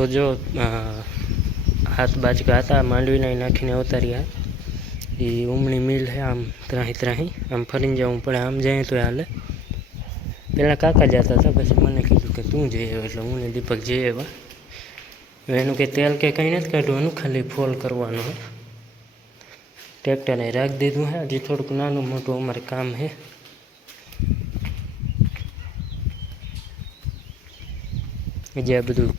તો જો હાથ બાજકા હતા, માંડવીના નાખીને અવતાર્યા. એ ઉમણી મિલ હે આમ ત્રાહી ત્રાહી, આમ ફરીને જવું પડે, આમ જાય તો હાલે. પહેલાં કાકા જતા હતા, પછી મને કીધું કે તું જઈ આવ્યો એટલે હું દીપક જઈ આવ્યા. એનું કંઈ તેલ કે કંઈ નથી કાઢવાનું ખાલી ફોલ કરવાનું હોય ટ્રેક્ટરને રાખી દીધું હે, હજી થોડુંક નાનું મોટું અમારે કામ હે. જે આ બધું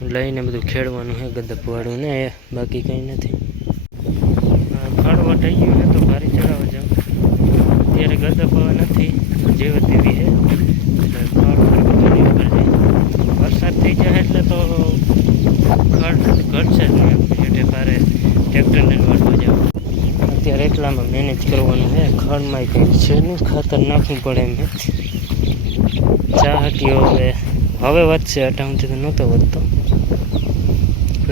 લઈને બધું ખેડવાનું છે ગદપવાળું ને એ બાકી કંઈ નથી. ખડવા થઈ ગયું છે તો ભારે ચડાવવા જાઉં. અત્યારે ગદપવા નથી જેવી તેવી છે. એટલે ખડ થોડી ઉપર જાય વરસાદ થઈ જાય એટલે તો ખડ ઘટશે જ નહીં એટલે ભારે ટ્રેક્ટરને વાળવા જાવ અત્યારે એટલામાં મેનેજ કરવાનું છે ખડમાં કંઈ છે નહીં ખાતર નાખવું પડે એમ. છે ચાહકીઓ હવે હવે વધશે અટાઉથી તો નહોતો વધતો.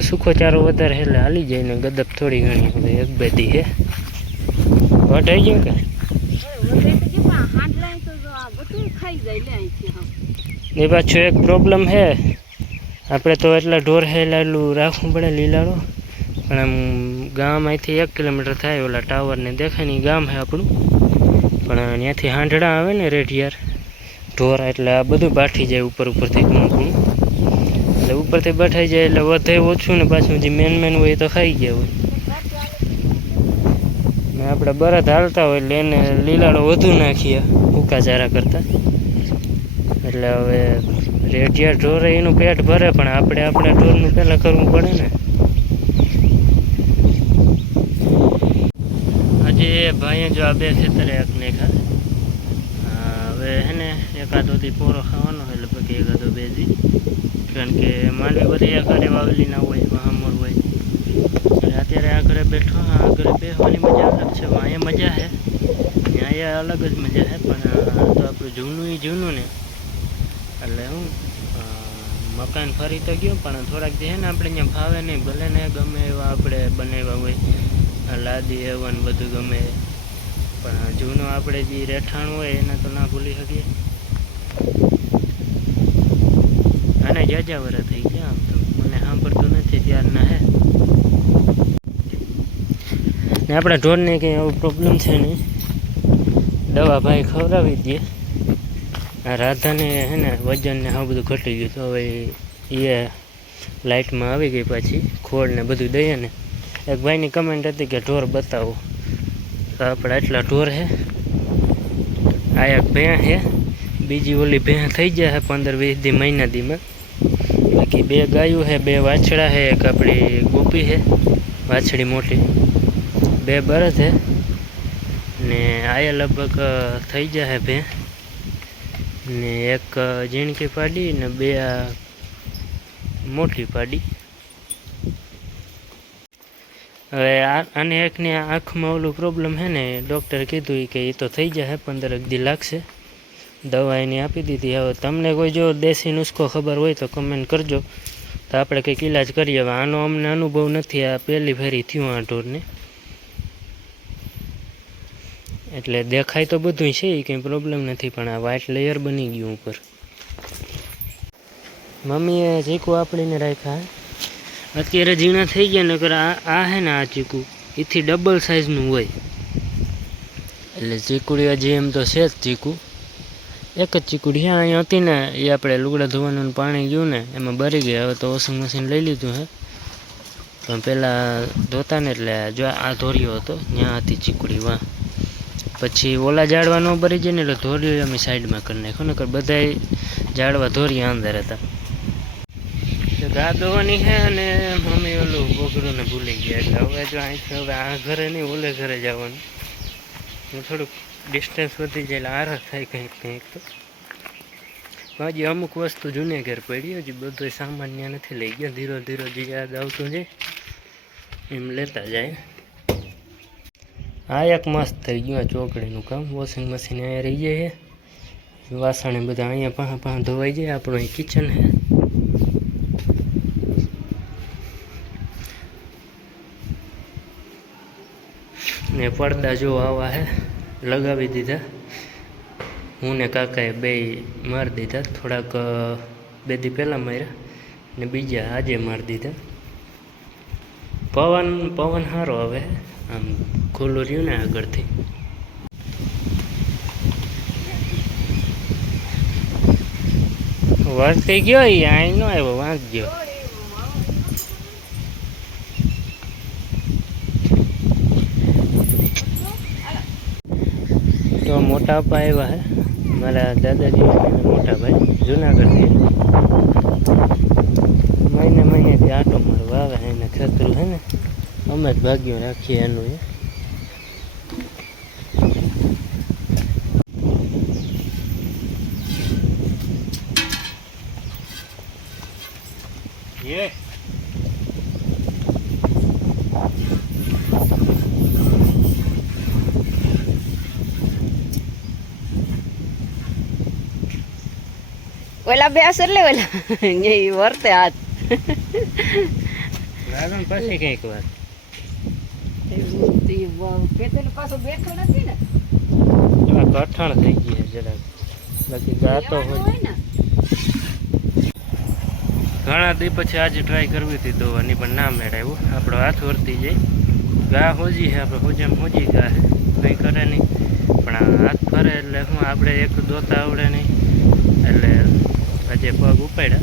સૂકો ચારો વધારે એટલે હાલી જાય ને ગદપ થોડી ઘણી હવે એક બે દી હે. વઢાઈ ગયો કે? એ પાછું એક પ્રોબ્લેમ છે આપણે તો એટલા ઢોર હે એટલે એટલું રાખવું પડે લીલાડો પણ આમ ગામ અહીંથી એક કિલોમીટર થાય ઓલા ટાવરને દેખાય ને ઈ ગામ છે આપણું. પણ ત્યાંથી હાંડડા આવે ને રેઢિયાર. ઢોર એટલે આ બધું બાઠી જાય ઉપર ઉપરથી ઘણું ઘણું એટલે ઉપરથી બેઠાઈ જાય એટલે વધે ઓછું ને પાછું જે મેન મેન હોય તો ખાઈ ગયા હોય. ને આપણે બરદ હાલતા હોય એટલે એને લીલાડો વધુ નાખીએ ભૂકા ચારા કરતાં. એટલે હવે રેઢિયા ઢોરે એનું પેટ ભરે પણ આપણે આપણા ઢોરનું પહેલાં કરવું પડે ને. આજે ભાઈએ જો આ બે ખેતરે એક નાખ્યા હા, હવે હે ને એકાદોથી પોરો ખાવાનો. હોય એક હતો એકાદો બે દી કારણ કે માનવી બધી આ ઘરે વાવેલી ના હોય વહામોર હોય. અત્યારે આ ઘરે બેઠો, આ ઘરે બેસવાની મજા અલગ છે. અહીંયા મજા છે અહીંયા અલગ જ મજા છે પણ તો આપણું જૂનું એ જૂનું ને. એટલે હું મકાન ફરી તો ગયો, પણ થોડાક જે ને આપણે અહીંયા ભાવે નહીં, ભલે ને ગમે એવા આપણે બનાવ્યા હોય. લાદી લાદી એવન બધું ગમે. પણ જૂનું આપણે જે રહેઠાણ હોય, એને તો ના ભૂલી શકીએ. આને જાજા થઈ ગયા આમ તો. મને સાંભળતું નથી ત્યારના, હે. ને આપણા ઢોરને કંઈ એવો પ્રોબ્લેમ છે નહીં. દવા ભાઈ ખવડાવી દઈએ રાધાને, હે ને વજન ને આ બધું ઘટી ગયું તો હવે એ લાઇટમાં આવી ગઈ પાછી ખોળને બધું દઈએ ને. એક ભાઈની કમેન્ટ હતી કે ઢોર બતાવો. તો આપણે આટલા ઢોર છે આ એક ભેં છે બીજી ઓલી ભેં થઈ જાય પંદર વીસ દી મહિના દીમાં. બાકી બે ગાયું છે, બે વાછડા છે, એક આપણી ગોપી છે, વાછડી મોટી. બે બળદ છે ને આયા લગભગ થઈ જાય બે ને એક ઝીણકી પાડી ને બે આ મોટી પાડી. હવે આને એકની આંખમાં ઓલું પ્રોબ્લેમ છે ને ડૉક્ટરે કીધું કે એ તો થઈ જશે પંદર અગદી લાગશે. દવા એની આપી દીધી. હવે તમને કોઈ જો દેશી નુસ્ખો ખબર હોય તો કમેન્ટ કરજો. તો આપણે કંઈક ઈલાજ કરીએ. હવે આનો અમને અનુભવ નથી. આ પહેલી ફેરી થયું આ ઢોરને. એટલે દેખાય તો બધું છે કંઈ પ્રોબ્લેમ નથી, પણ આ વ્હાઇટ લેયર બની ગયું ઉપર. મમ્મીએ ચીકુ આપણીને રાખ્યા. અત્યારે ઝીણા થઈ ગયા, નકર આ હે ને આ ચીકુ એથી ડબલ સાઇઝનું હોય. એટલે ચીકુડી હજી એમ તો છે જ ચીકુ એક જ ચીકુડી છે અહીંયા હતી ને, એ આપણે લુગડા ધોવાનું પાણી ગયું ને, એમાં બરી ગઈ. હવે તો વોશિંગ મશીન લઈ લીધું હે. પણ પહેલાં ધોતા ને એટલે જો આ ધોર્યો હતો, ત્યાં હતી ચીકુડી વાં પછી ઓલા ઝાડવા ન ભરી જાય એટલે ધોર્યો અમે સાઈડમાં કરી નાખ્યો. નકર બધાય ઝાડવા ધોર્યા અંદર હતા. ગા ધોવાની છે અને મમ્મી ઓલું બોગડું ને ભૂલી ગયા. એટલે હવે જો અહીંથી હવે આ ઘરે નહીં, ઓલે ઘરે જવાનું. હું થોડુંક ડિસ્ટન્સ વધી જાય એટલે આરા થાય કંઈક કંઈક તો. હજી અમુક વસ્તુ જૂને ઘેર પડી હજી બધું સામાન્ય નથી લઈ ગયા. ધીરો ધીરો જે યાદ આવતું જાય એમ લેતા જાય. આ એક મસ્ત થઈ ગયું આ ચોકડીનું કામ. વોશિંગ મશીન અહીંયા રહી જાય છે. વાસણ બધા અહીંયા પાહા પાહા ધોવાઈ જાય. આપણું અહીં કિચન છે. ને પડદા જો આવા હે લગાવી દીધા. હું ને કાકાએ બે મારી દીધા. થોડાક બે દી પહેલાં માર્યા ને બીજા આજે મારી દીધા. પવન પવન સારો આવે. આમ ખુલ્લું રહ્યું ને આગળથી. વર્તી ગયો અહીં નો આવ્યો વાંચજો તો મોટા અપા આવ્યા હે. મારા દાદાજી અને મોટા ભાઈ. જુનાગઢથી મહિને મહિનેથી આટો મારવા આવે એને ખેતરું હે ને. અમે જ ભાગ્યો રાખીએ એનું એ. ઓલા બે અસર લે ઓલા. એ વર્તે હાથ. લાગે પછી કંઈક વાર પેતેલ પાછો બેઠો નથી ને? આ થઈ ગઈ છે જરાક. બાકી ગાતો હોય. ઘણા દી પછી આજે ટ્રાય કરવી હતી દોવાની પણ ના મેળવ્યું. આપણો હાથ વર્તી જાય. ગા હોજી છે આપણે હોજમ હોજી ગા. કંઈ કરે નહીં. પણ આ હાથ ફરે એટલે શું આપણે એક દોતા આવડે નહીં. એટલે આજે પગ ઉપાડ્યા.